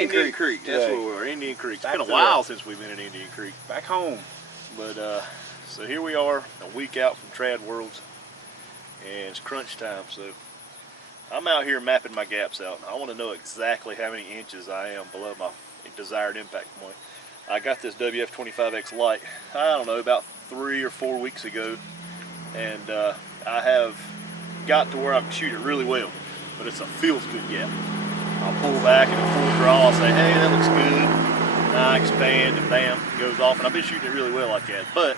Indian Creek. That's where we are, Indian Creek. It's been a while since we've been in Indian Creek. Back home. But so here we are, a week out from Trad Worlds, and it's crunch time. So I'm out here mapping my gaps out. I want to know exactly how many inches I am below my desired impact point. I got this WF-25X Lite, I don't know, about 3 or 4 weeks ago, and I have got to where I can shoot it really well, but it's a feels good gap. I'll pull back and in full draw, I'll say, hey, that looks good. And I expand and bam, it goes off, and I've been shooting it really well like that. But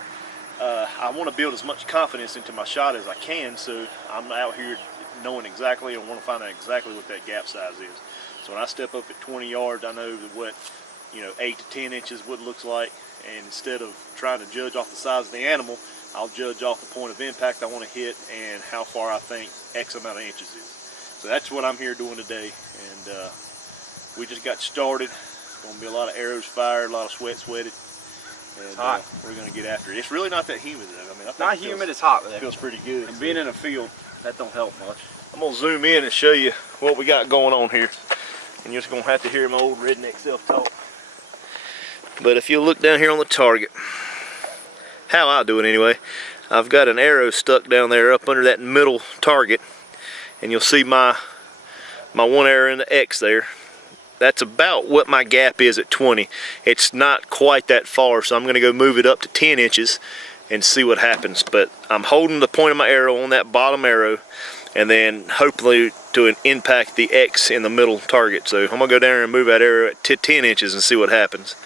I want to build as much confidence into my shot as I can, so I'm out here knowing exactly and want to find out exactly what that gap size is. So when I step up at 20 yards, I know what 8 to 10 inches what it looks like, and instead of trying to judge off the size of the animal, I'll judge off the point of impact I want to hit and how far I think X amount of inches is. So that's what I'm here doing today, and we just got started. It's going to be a lot of arrows fired, a lot of sweat sweated, and we're going to get after it. It's really not that humid though. I mean, I think not humid, it's hot there. It feels pretty good. And being in a field, that don't help much. I'm going to zoom in and show you what we got going on here. And you're just going to have to hear my old redneck self-talk. But if you look down here on the target, how I do it anyway, I've got an arrow stuck down there up under that middle target, and you'll see my one arrow in the X there. That's about what my gap is at 20. It's not quite that far, so I'm going to go move it up to 10 inches and see what happens. But I'm holding the point of my arrow on that bottom arrow, and then hopefully to impact the X in the middle target. So I'm going to go down there and move that arrow at 10 inches and see what happens.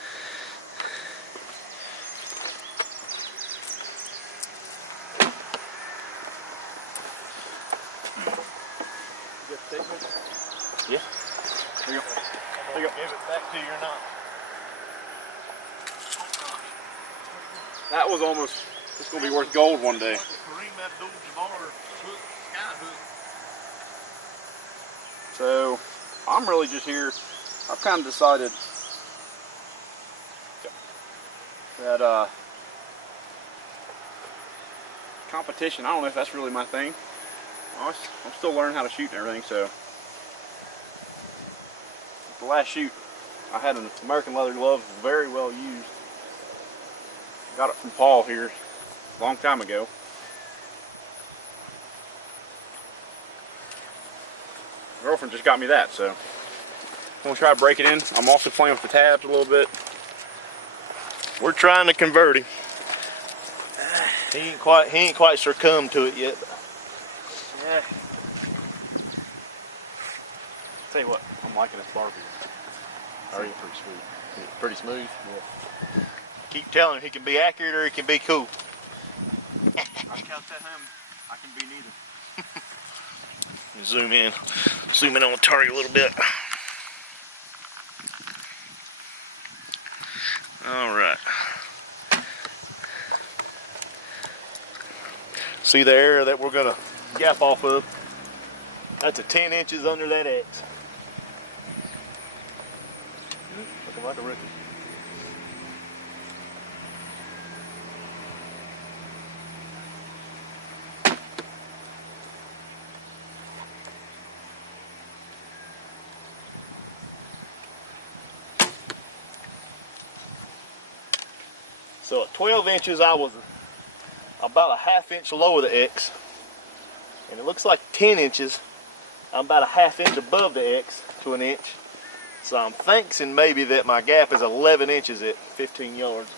Yeah. There you go. There you go. Give it back to you or not. That was almost, it's going to be worth gold one day. So, I'm really just here, I've kind of decided that competition, I don't know if that's really my thing. I'm still learning how to shoot and everything, so. The last shoot, I had an American leather glove, very well used. Got it from Paul here a long time ago. My girlfriend just got me that, so I'm gonna try to break it in. I'm also playing with the tabs a little bit. We're trying to convert him. He ain't quite succumbed to it yet. Yeah. Tell you what, I'm liking this barbecue. Pretty sweet. Pretty smooth. Yeah. Keep telling him he can be accurate or he can be cool. I can't tell him I can be neither. Zoom in on the target a little bit. All right. See the area that we're gonna gap off of? That's a 10 inches under that X. Looking like a rookie. So at 12 inches, I was about a ½ inch lower the X. And it looks like 10 inches, I'm about a ½ inch above the X to an inch. So I'm thinking maybe that my gap is 11 inches at 15 yards.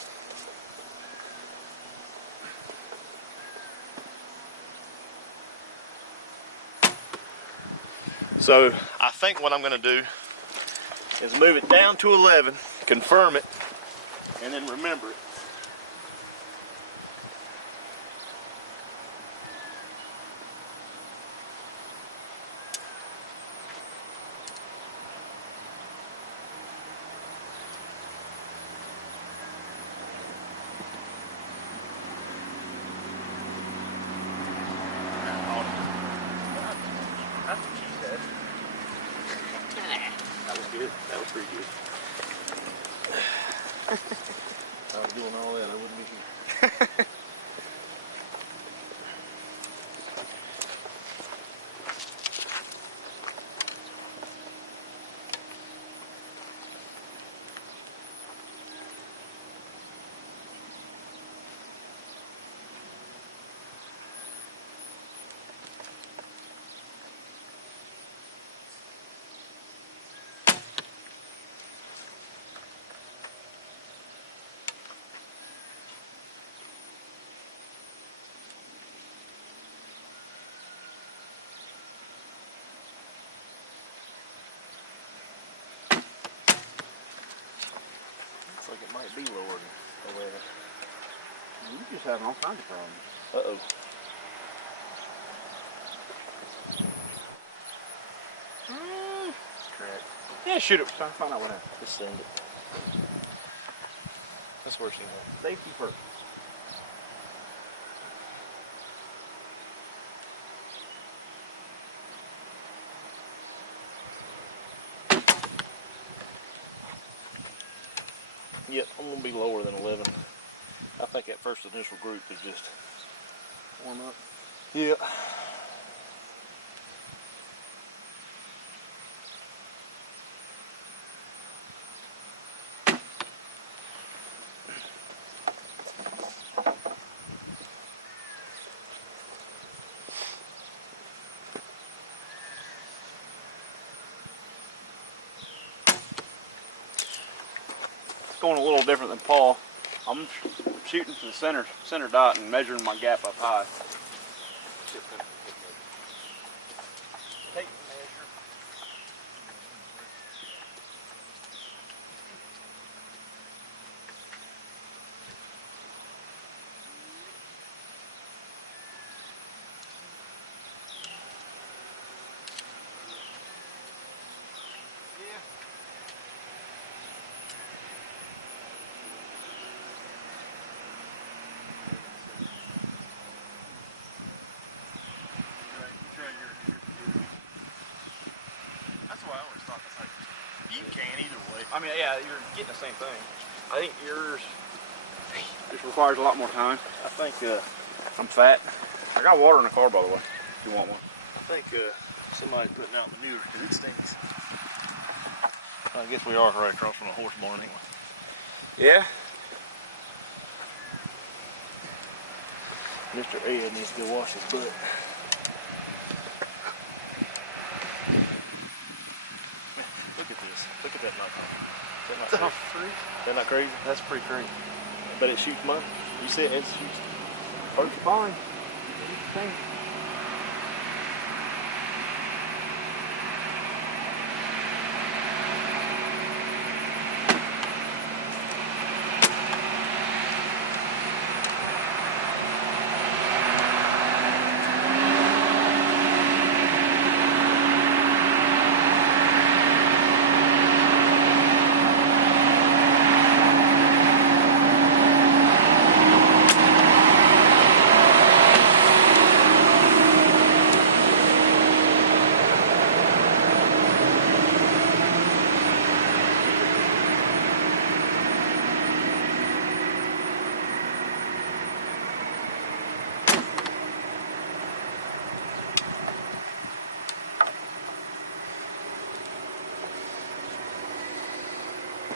So I think what I'm going to do is move it down to 11, confirm it, and then remember it. That was good. That was pretty good. I was doing all that, I wouldn't be here. just having all kinds of problems. Uh-oh. It's cracked. Yeah, shoot it. We're trying to find out what happened. Just send it. That's where she went. Safety first. Yep, I'm going to be lower than 11. I think that first initial group is just Warm up. Yeah. It's going a little different than Paul. I'm shooting to the center dot and measuring my gap up high. Tape measure. Yeah. That's what I always thought. It's like, you can either way. I mean, yeah, you're getting the same thing. I think yours just requires a lot more time. I think I'm fat. I got water in the car, by the way, if you want one. I think somebody's putting out manure because it stinks. I guess we are right across from a horse barn anyway. Yeah. Mr. Ed needs to go wash his butt. Look at this. Look at that nighttime. Is that not crazy? Is that not crazy? That's pretty crazy. But it shoots money. You see it shoots. Perfect fine. Thing.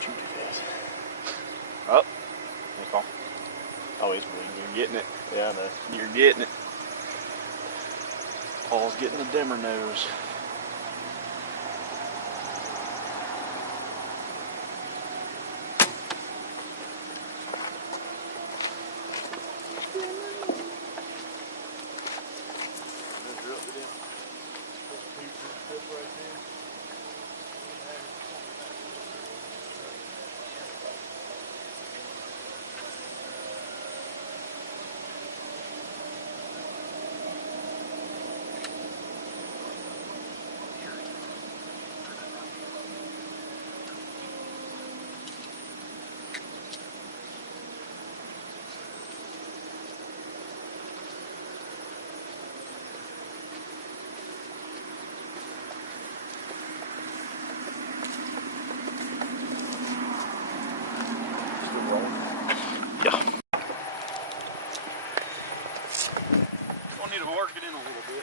Shoot too fast. Oh. Hey, Paul. Oh, it's bleeding. You're getting it. Yeah, I know. You're getting it. Paul's getting the dimmer nose. Yeah. Gonna need a bar to get in a little bit.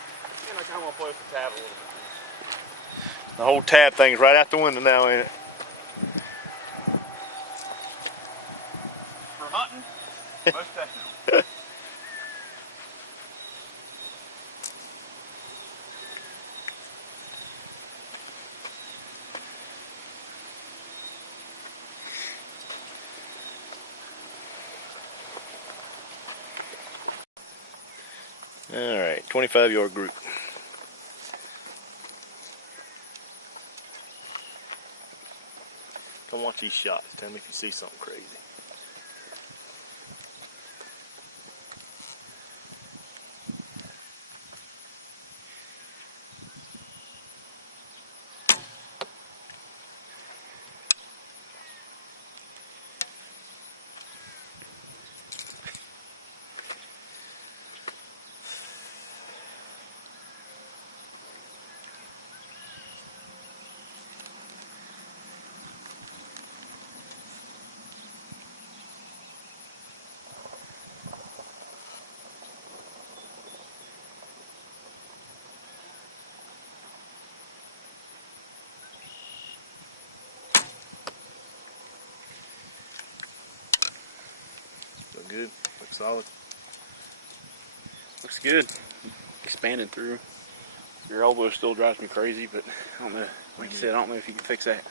And I kinda wanna play with the tab a little bit. The whole tab thing's right out the window now, ain't it? For hunting, most definitely. All right, 25-yard group. Come watch these shots. Tell me if you see something crazy. good. Looks solid. Looks good. Expanding through. Your elbow still drives me crazy, but I don't know. Like you said, I don't know if you can fix that.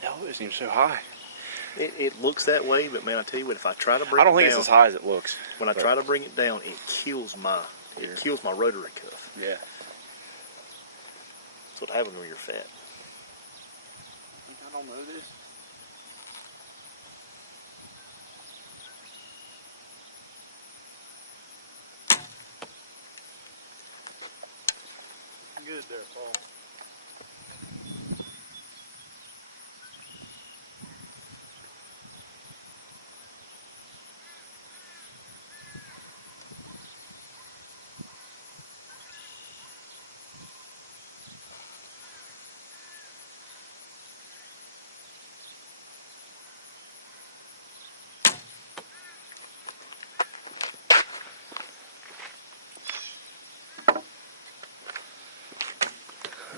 The elbow seems so high. It looks that way, but man, I tell you what, if I try to bring it down, I don't think it's as high as it looks. When I try to bring it down, it kills my rotary cuff. Yeah. That's what happens when you're fat. I don't know this. Good there, Paul.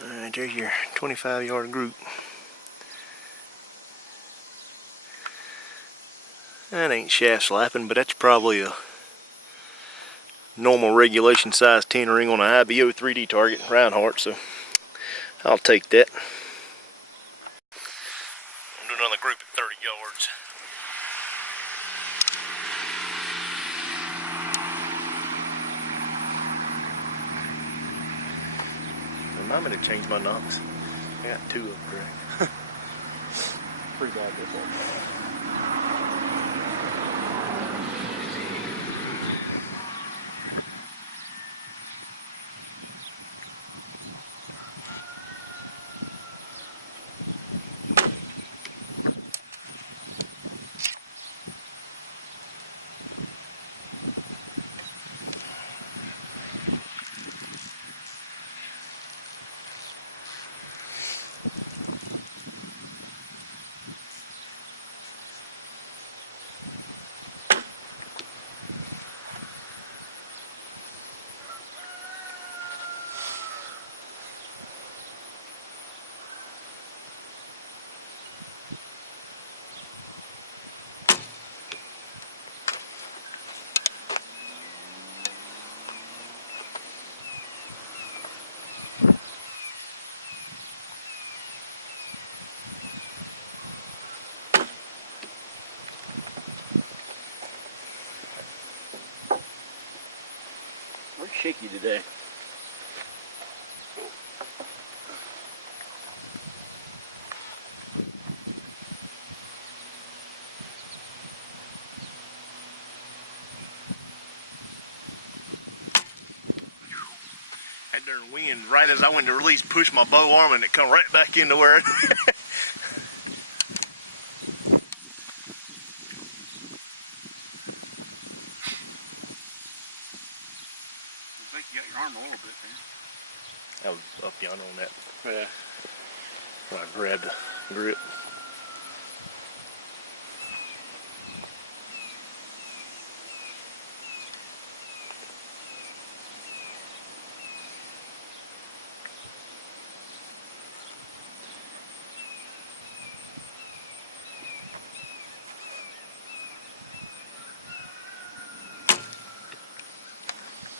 Alright, there's your 25-yard group. That ain't shaft slapping, but that's probably a normal regulation size 10 ring on an IBO 3D target, Reinhardt, so I'll take that. I'm doing another group at 30 yards. Remind me to change my knocks. I got 2 of them, correct? Pretty bad this one. We're shaky today. Had their wind right as I went to release, push my bow arm, and it come right back into where it. I think you got your arm a little bit there. I was up yonder on that. Yeah. When I grabbed the grip.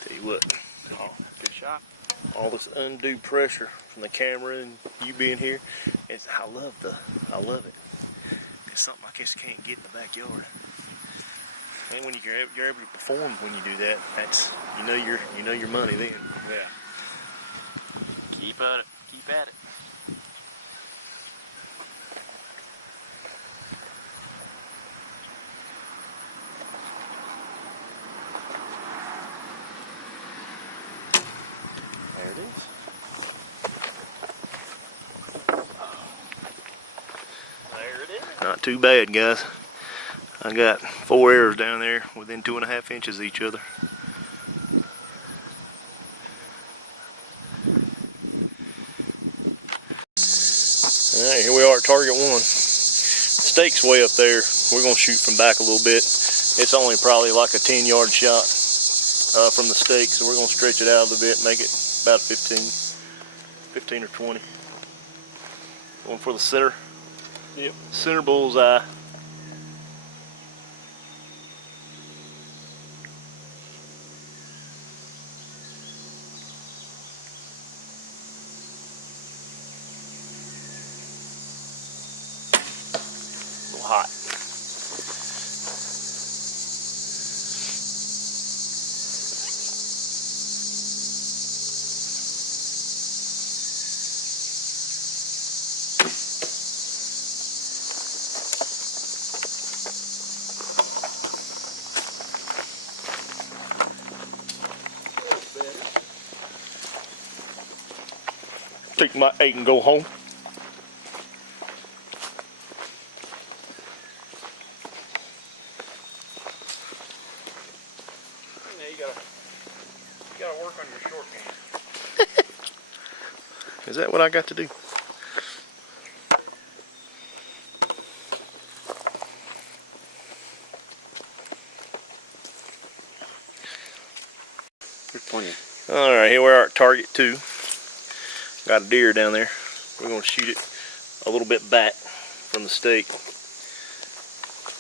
Tell you what, Oh, good shot. all this undue pressure from the camera and you being here, I love it. It's something I just can't get in the backyard. And when you're able to perform when you do that, that's you know your money then. Yeah. Keep at it. Keep at it. There it is. There it is. Not too bad, guys. I got 4 arrows down there within 2.5 inches of each other. Alright, here we are at target 1. The stake's way up there. We're going to shoot from back a little bit. It's only probably like a 10-yard shot from the stake, so we're going to stretch it out a little bit, make it about 15 or 20. Going for the center. Yep. Center bullseye. hot. Take my 8 and go home. Yeah, you gotta work on your short game. Is that what I got to do? There's plenty. Alright, here we are at target 2. Got a deer down there. We're going to shoot it a little bit back from the stake.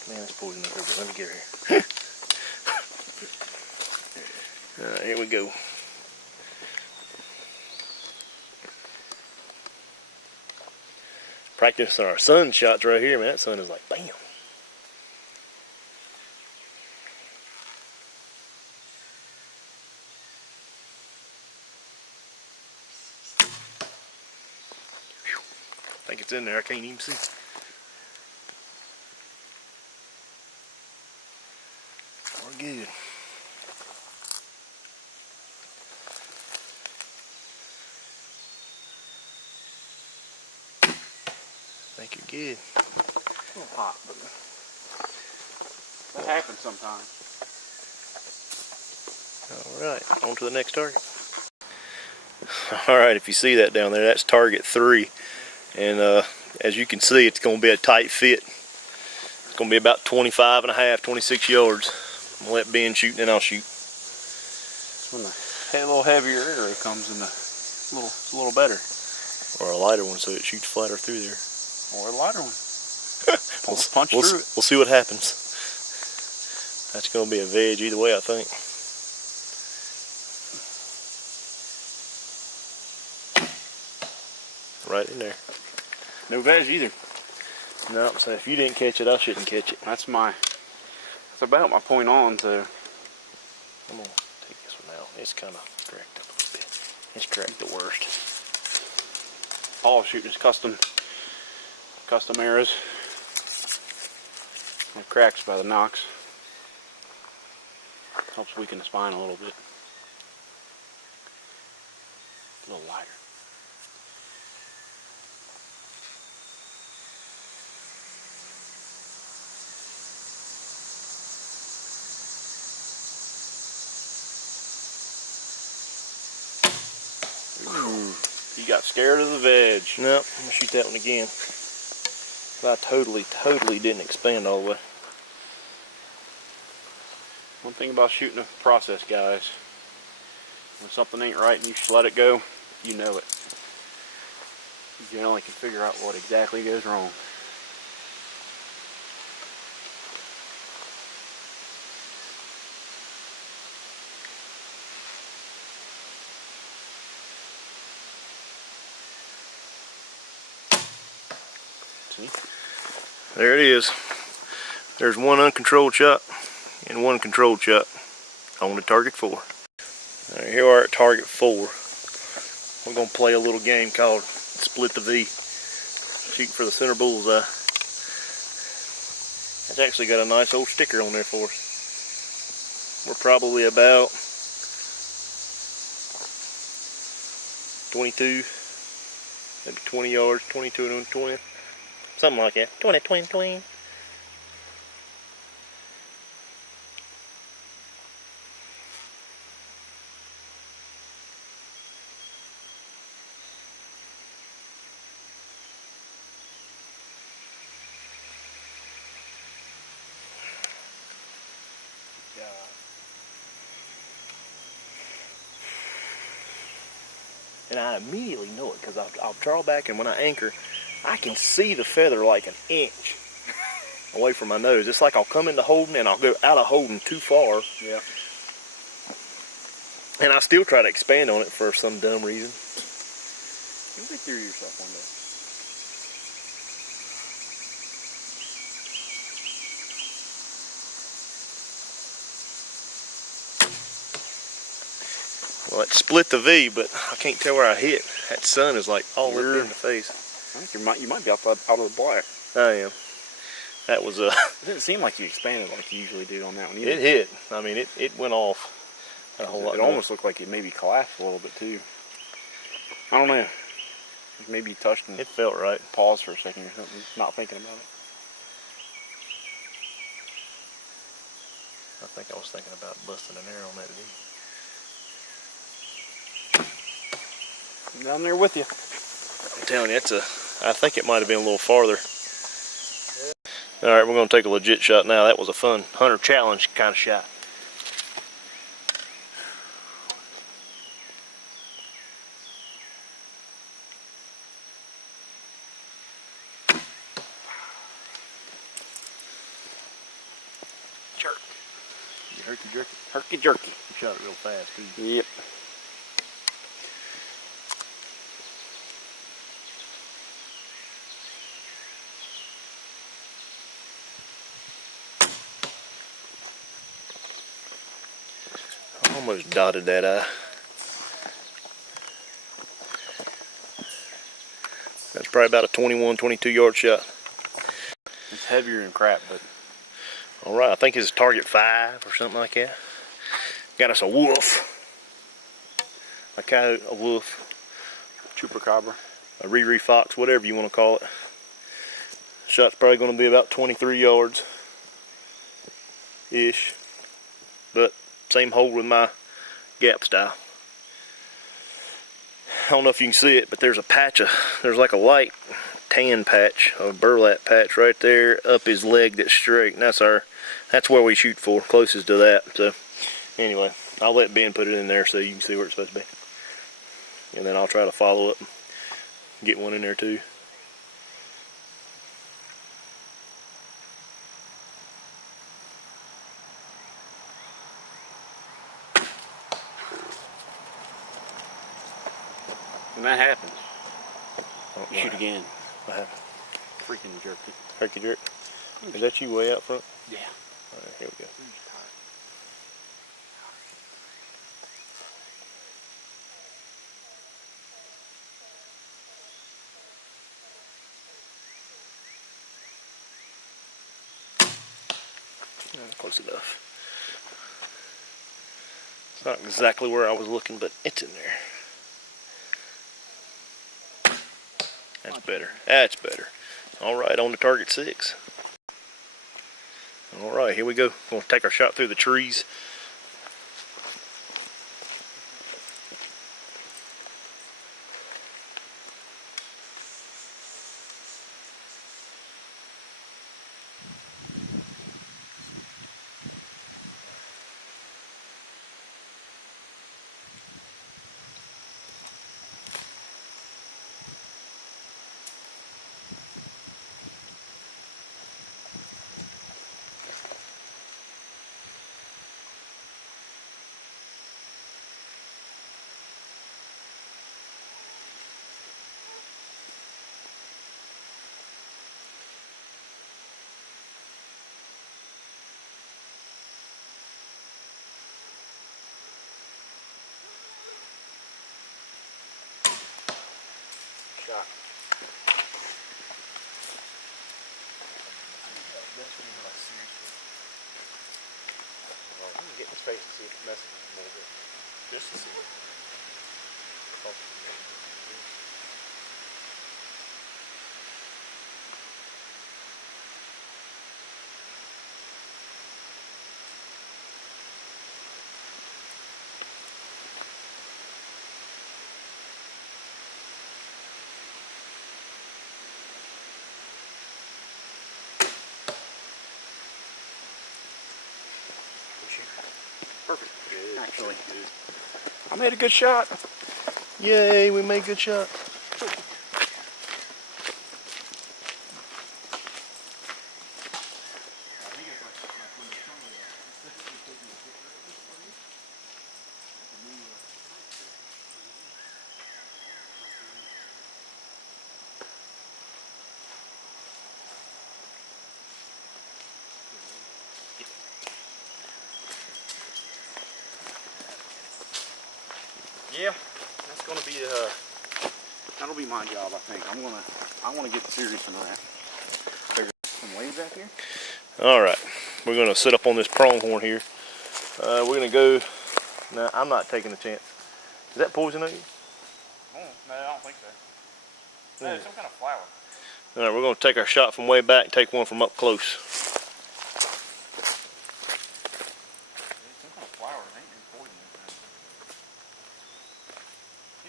Man, that's poison up here. Let me get her here. Alright, here we go. Practicing our sun shots right here, man. That sun is like bam. I think it's in there. I can't even see. We're good. I think you're good. A little hot, but that happens sometimes. Alright, on to the next target. Alright, if you see that down there, that's target 3. And as you can see, it's going to be a tight fit. It's going to be about 25 and a half, 26 yards. I'm going to let Ben shoot and then I'll shoot. When the little heavier arrow comes in, it's a little better. Or a lighter one so it shoots flatter through there. Or a lighter one. We'll punch through it. We'll see what happens. That's going to be a veg either way, I think. Right in there. No veg either. No, so if you didn't catch it, I shouldn't catch it. That's about my point on to. I'm going to take this one out. It's kind of cracked up a little bit. It's cracked the worst. Paul's shooting his custom arrows. It cracks by the nocks. Helps weaken the spine a little bit. A little lighter. You got scared of the veg. Nope, I'm going to shoot that one again. I totally didn't expand all the way. One thing about shooting a process, guys, when something ain't right and you just let it go, you know it. You generally can figure out what exactly goes wrong. See? There it is. There's one uncontrolled shot and one controlled shot on the target 4. Alright, here we are at target 4. We're going to play a little game called Split the V. Shooting for the center bullseye. It's actually got a nice old sticker on there for us. We're probably about 22, maybe 20 yards, 22 and 20. Something like that. 20. And I immediately know it because I'll draw back, and when I anchor, I can see the feather like an inch away from my nose. It's like I'll come into holding and I'll go out of holding too far. Yeah. And I still try to expand on it for some dumb reason. You'll get through yourself one day. Well, it split the V, but I can't tell where I hit. That sun is like all up You're- in the face. I think you might be out of the black. I am. That was It didn't seem like you expanded like you usually do on that one either. it hit. I mean, it went off a whole lot. It almost looked like it maybe collapsed a little bit too. I don't know. Maybe you touched and It felt right. paused for a second or something, not thinking about it. I think I was thinking about busting an arrow on that V. I'm down there with you. I'm telling you, I think it might have been a little farther. All right, we're going to take a legit shot now. That was a fun hunter challenge kind of shot. Jerk. Herky jerky. Herky jerky. You shot it real fast, too. Yep. Almost dotted that eye. That's probably about a 21, 22 yard shot. It's heavier than crap, but All right, I think it's target 5 or something like that. Got us a wolf. A coyote, a wolf, chupacabra. a Riri fox, whatever you want to call it. Shot's probably going to be about 23 yards ish, but same hole with my gap style. I don't know if you can see it, but there's there's like a light tan patch, a burlap patch right there up his leg that's straight, and that's where we shoot for, closest to that. So anyway, I'll let Ben put it in there so you can see where it's supposed to be, and then I'll try to follow up, get one in there too. When that happens, Oh, you shoot again. What happened? Freaking jerky. Herky jerk. Is that you way out front? Yeah. All right, here we go. Close enough. It's not exactly where I was looking, but it's in there. That's better. That's better. All right, on to target 6. All right, here we go. We're going to take our shot through the trees. Shot. I'm gonna get in his face to see if it messes with him a little bit. Just to see. Perfect. Actually, I made a good shot. Yay, we made a good shot. Yeah, that's gonna be that'll be my job, I think. I wanna get serious into that. There's some waves out here. All right, we're gonna sit up on this pronghorn here. We're gonna go. Now, I'm not taking a chance. Is that poison oak? Oh, no, I don't think so. No, it's some kind of flower. All right, we're gonna take our shot from way back, take one from up close. It's some kind of flower. It ain't any poison.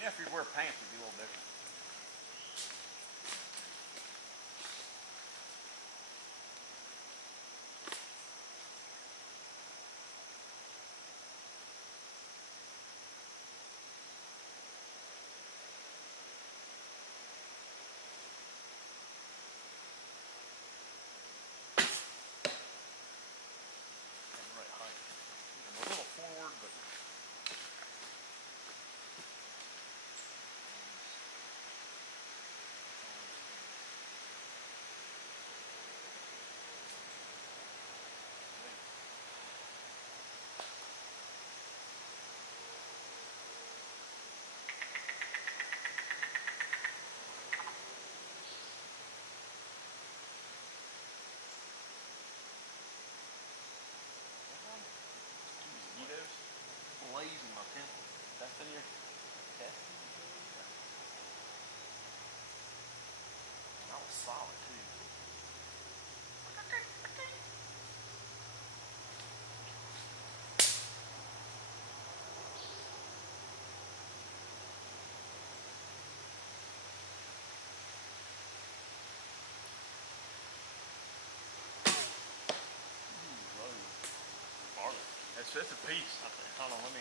Yeah, if you wear pants, it'd be a little different. A little forward, but mosquitoes blaze in my temple. That's in your chest. That was solid too. That's a piece. Hold on, let me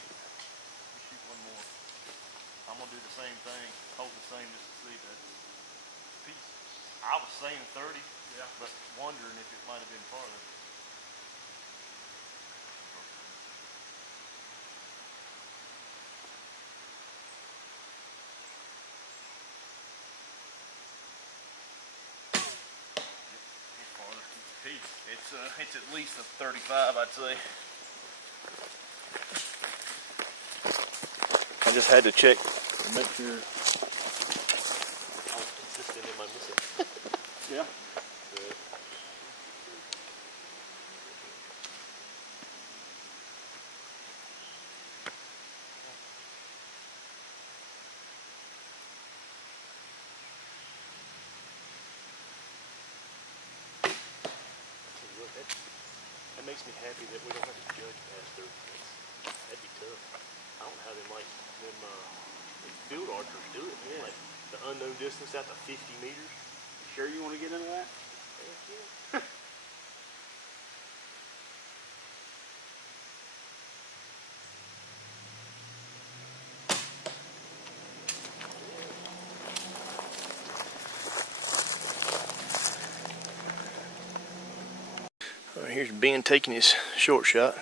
shoot one more. I'm gonna do the same thing, hold the same just to see that piece. I was saying 30, Yeah. but wondering if it might have been farther. It's farther. It's a piece. It's at least a 35, I'd say. I just had to check and make sure I was consistent in my missing. Yeah. Good. That makes me happy that we don't have to judge past 30 minutes. That'd be tough. I don't know how them field archers do it. Yeah. Like the unknown distance out to 50 meters. You sure you want to get into that? Heck yeah. Here's Ben taking his short shot.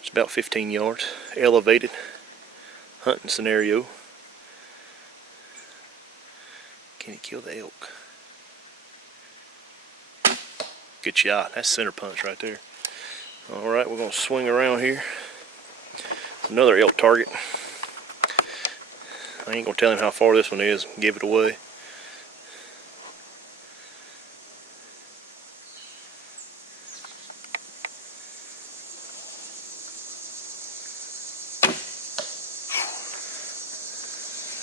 It's about 15 yards, elevated hunting scenario. Can he kill the elk? Good shot. That's center punch right there. All right, we're gonna swing around here. It's another elk target. I ain't gonna tell him how far this one is and give it away.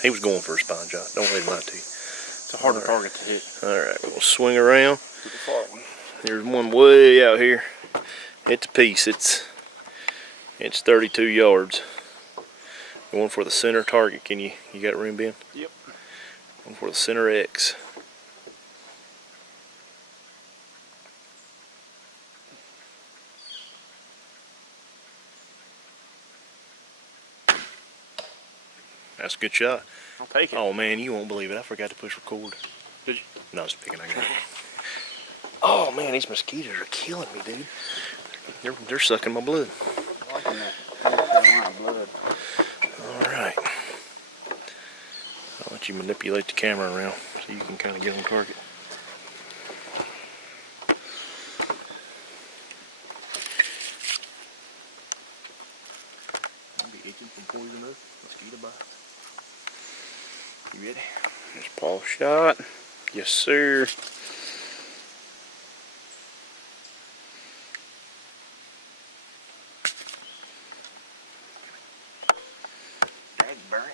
He was going for a spine shot. Don't let him lie to you. It's a harder target to hit. All right, we're gonna swing around. With the far one. There's one way out here. It's a piece. It's 32 yards. Going for the center target. You got room, Ben? Yep. Going for the center X. That's a good shot. I'll take it. Oh man, you won't believe it. I forgot to push record. Did you? No, I was picking. I got it. Oh man, these mosquitoes are killing me, dude. They're sucking my blood. I'm liking that North Carolina blood. All right. I'll let you manipulate the camera around so you can kind of get on target. Maybe Protection from poisonous mosquito bites. You ready? There's Paul's shot. Yes, sir. Dang, burn it.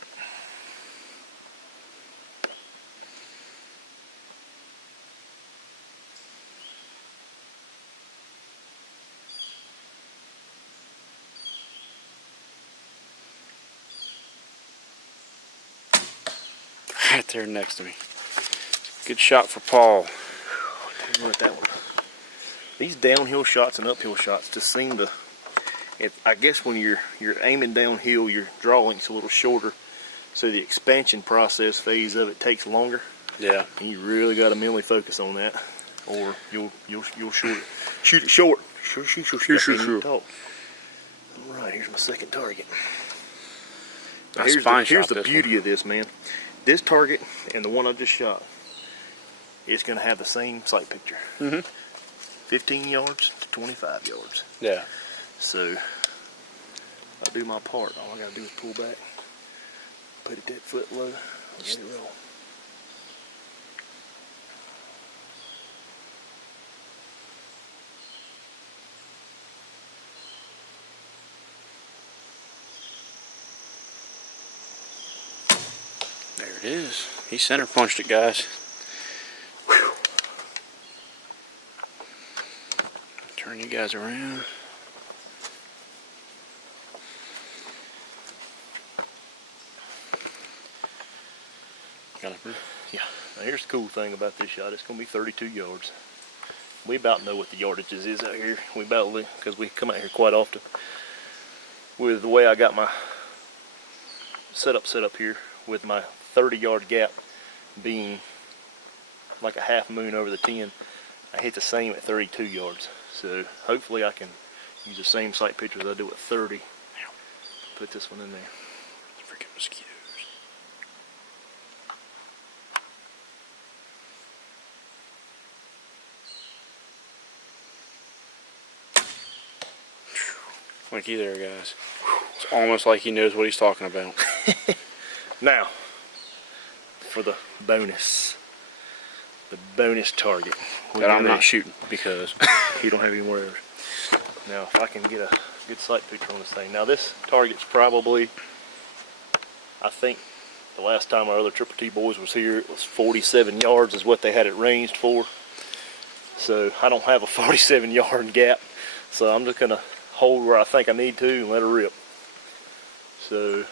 Right there next to me. Good shot for Paul. Tell you what, that one. These downhill shots and uphill shots just seem to. I guess when you're aiming downhill, your draw length's a little shorter, so the expansion process phase of it takes longer. Yeah. And you really got to mentally focus on that, or you'll shoot it short. Shoot. All right, here's my second target. Now, here's the beauty of this, man. This target and the one I just shot, it's going to have the same sight picture. 15 yards to 25 yards. Yeah. So I'll do my part. All I got to do is pull back, put it that foot low, and let it roll. There it is. He center punched it, guys. Whew. Turn you guys around. Got it. Yeah. Now here's the cool thing about this shot. It's going to be 32 yards. We about know what the yardages is out here. We about, because we come out here quite often. With the way I got my setup here, with my 30-yard gap being like a half moon over the 10, I hit the same at 32 yards. So hopefully I can use the same sight picture as I do at 30. Put this one in there. Freaking mosquitoes. Looky there, guys. It's almost like he knows what he's talking about. Now, for the bonus. The bonus target. That I'm not shooting because you don't have any more arrows. Now, if I can get a good sight picture on this thing. Now, this target's probably, I think, the last time our other Triple T boys was here, it was 47 yards is what they had it ranged for. So, I don't have a 47-yard gap. So, I'm just going to hold where I think I need to and let her rip. So,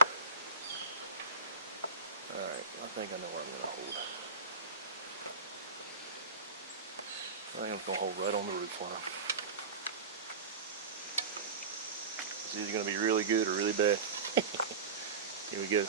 alright, I think I know where I'm going to hold. I think I'm going to hold right on the roof line. It's either going to be really good or really bad. Here we go.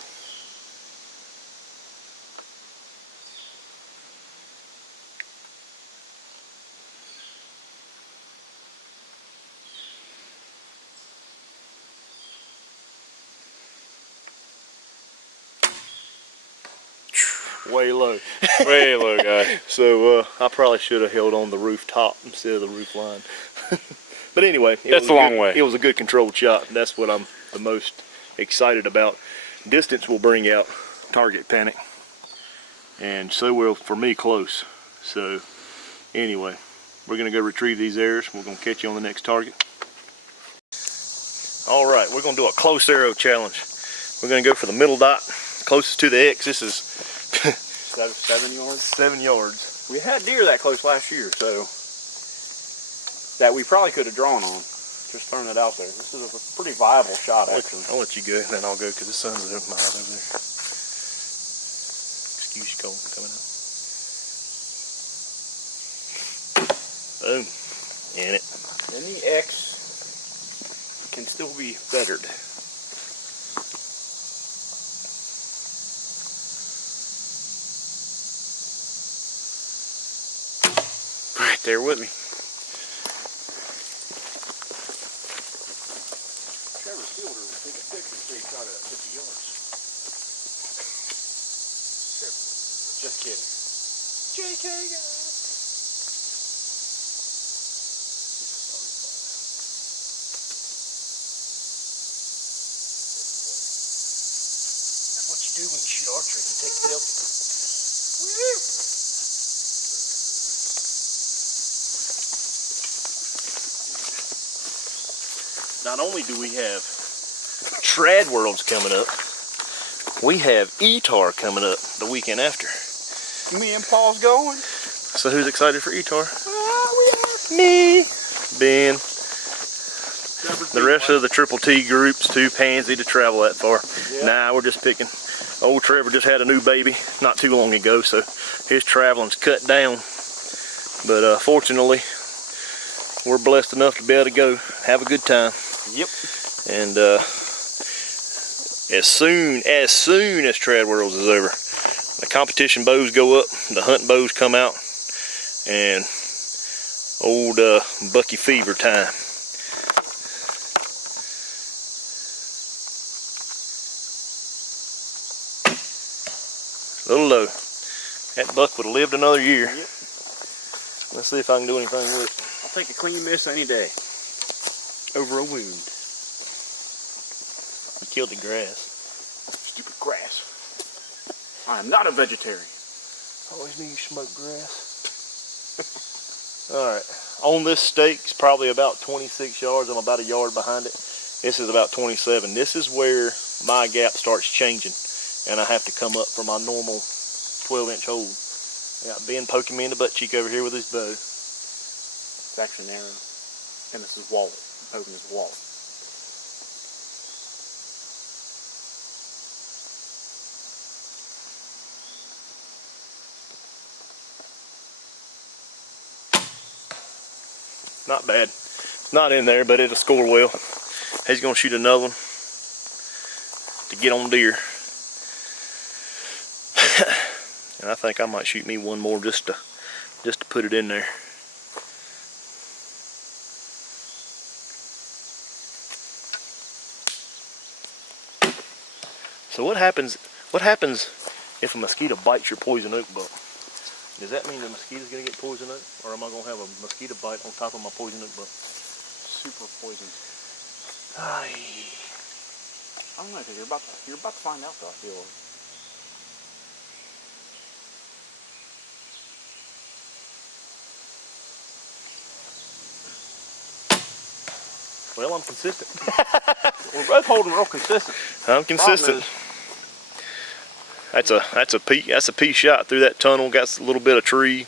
Way low. way low, guys. So I probably should have held on the rooftop instead of the roof line. But anyway, that's a long way. It was a good controlled shot. That's what I'm the most excited about. Distance will bring out target panic, and so will for me close. So anyway, we're gonna go retrieve these arrows. We're gonna catch you on the next target. All right, we're gonna do a close arrow challenge. We're gonna go for the middle dot, closest to the X. This is 7 yards. 7 yards. We had deer that close last year, so that we probably could have drawn on. Just throwing it out there. This is a pretty viable shot, actually. I'll let you go, and then I'll go because the sun's in my eyes over there. Excuse you, cold coming up. Boom. In it. Then the X can still be bettered. Right there with me. Trevor Fielder will take a picture and say he shot it at 50 yards. Just kidding. JK, guys. do when you shoot archery. You take the selfie. Not only do we have Trad Worlds coming up, we have ETAR coming up the weekend after. Me and Paul's going. So who's excited for ETAR? We Me, Ben, the rest of the Triple T group's too pansy to travel that far. Yeah. Nah, we're just picking. Old Trevor just had a new baby not too long ago, so his traveling's cut down. But fortunately, we're blessed enough to be able to go have a good time. Yep. And as soon as Trad Worlds is over, the competition bows go up, the hunting bows come out, and old Bucky Fever time. A little low. That buck would have lived another year. Yep. Let's see if I can do anything with it. I'll take a clean miss any day. Over a wound. You killed the grass. Stupid grass. I am not a vegetarian. Always knew you smoked grass. Alright. On this stake, it's probably about 26 yards. I'm about a yard behind it. This is about 27. This is where my gap starts changing, and I have to come up for my normal 12-inch hold. I got Ben poking me in the butt cheek over here with his bow. It's actually narrow. And this is wallet. I'm poking his wallet. Not bad. It's not in there, but it'll score well. He's gonna shoot another one to get on deer. And I think I might shoot me one more just to put it in there. So what happens if a mosquito bites your poison oak buck? Does that mean the mosquito's gonna get poison oak, or am I gonna have a mosquito bite on top of my poison oak buck? Super poison. Aye. I don't know, because you're about to find out though, I feel like. Well, I'm consistent. We're both holding real consistent. I'm consistent. That's a pea shot through that tunnel. Got a little bit of tree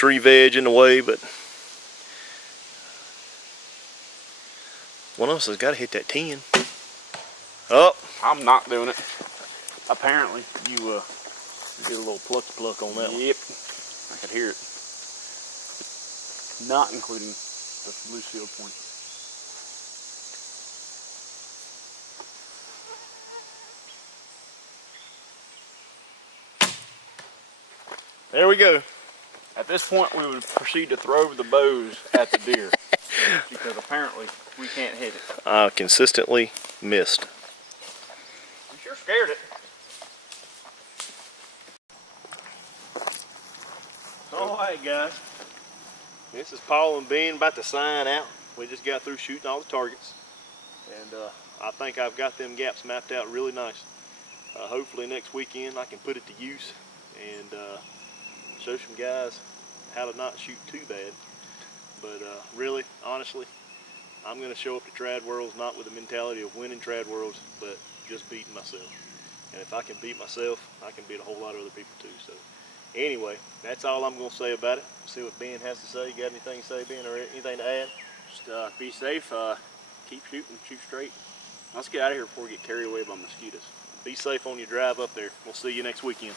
veg in the way, but one of us has got to hit that 10. Oh, I'm not doing it. Apparently. you get a little pluck on that one. Yep. I could hear it. Not including the loose field point. There we go. At this point, we would proceed to throw the bows at the deer because apparently we can't hit it. I consistently missed. You sure scared it. All right, guys. This is Paul and Ben about to sign out. We just got through shooting all the targets, and I think I've got them gaps mapped out really nice. Hopefully next weekend I can put it to use and show some guys how to not shoot too bad. But really, honestly, I'm going to show up to Trad Worlds not with the mentality of winning Trad Worlds, but just beating myself. And if I can beat myself, I can beat a whole lot of other people too. So anyway, that's all I'm going to say about it. See what Ben has to say. You got anything to say, Ben, or anything to add? Just be safe, keep shooting, shoot straight. Let's get out of here before we get carried away by mosquitoes. Be safe on your drive up there. We'll see you next weekend.